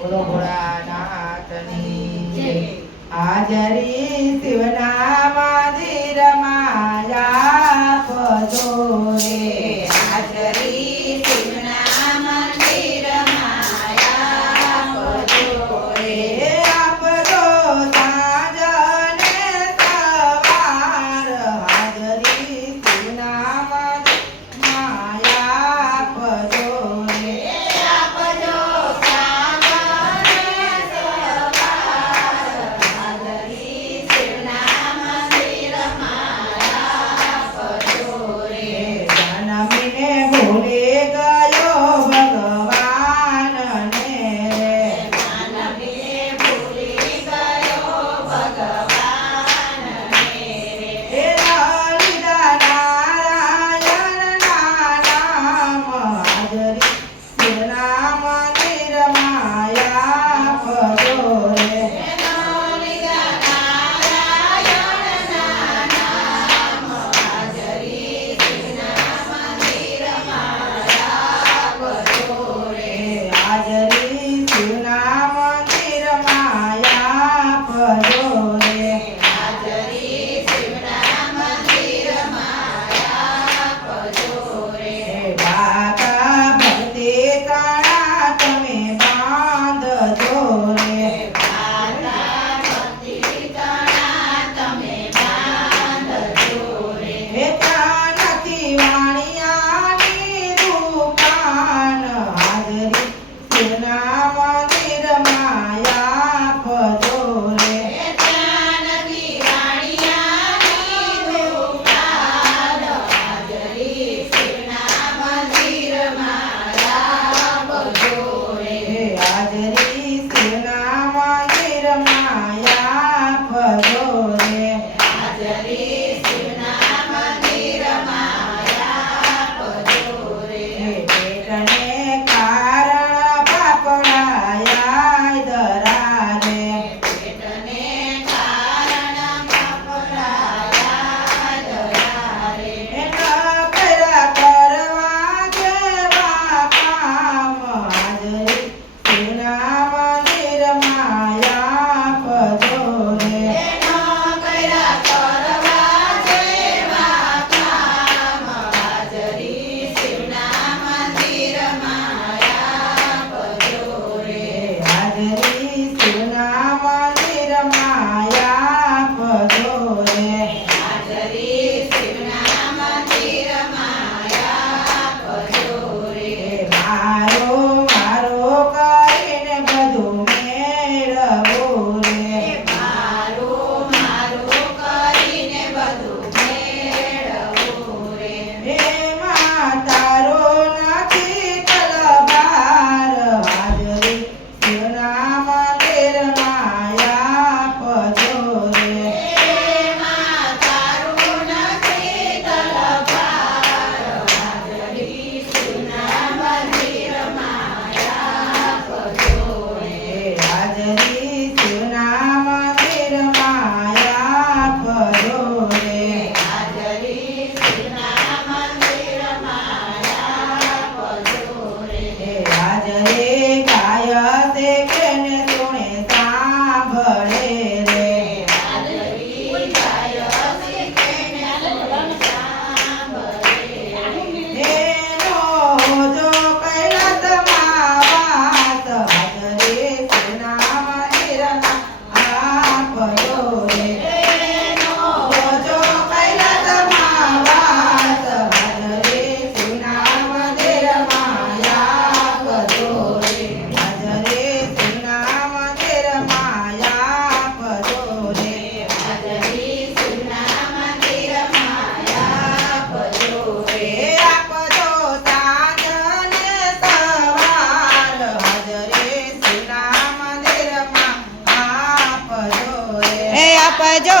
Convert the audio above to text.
બોલો ભોળાનાથની જય। હાજરી શિવના મંદિરમાં આપજો રે, હાજરી શિવના મંદિરમાં આપજો રે। આપજો સાંજ ને સવાર, હાજરી શિવના મંદિરમાં આપજો રે। આપજો સાંજ ને સવાર, હાજરી શિવના મંદિરમાં આપજો રે। જન્મીને ભૂલી ગયો ભગવાન ને રે, માનવીએ ભૂલી ગયો ભગવાન ને રે। હે લલિતા નારાયણના નામ, હાજરી શિવના મંદિરમાં આપજો રે। હાજરી શિવના મંદિરમાં આપજો રે। હે બાકા ભક્તિ કણા તમે બાંધજો રે, હે કાનથી વાણિયાની દુકાન, હાજરી શિવના મંદિરમાં આપજો રે। હે હાજરી શિવના મંદિરમાં આપજો રે। હે પેટને કારણ પાપડાયા દરારે, હે નકરા કરવા જેવા કામ, હાજરી શિવના મંદિરમાં આપજો રે। હે હાજરી શિવના મંદિરમાં આપજો રે। હે મારો મારો કરીને બધું મેળવું રે, એમાં તારો નથી તલવાર, હાજરી શિવના મંદિરમાં આપજો રે। હે હાજરી શિવના મંદિરમાં આપજો રે। હે હાજરી ગાય તે કેને સુણે સાંભળે રે, એનો જો કૈલાસમાં વાસ, હાજરી શિવના મંદિરમાં આપજો રે। જો કૈલાસમાં વાસ, હાજરી શિવના મંદિરમાં આપજો રે। હાજરી શિવના મંદિરમાં આપજો રે। હે આપજો સાંજ ને સવાર, હાજરી શિવના મંદિરમાં આપજો રે। આપજો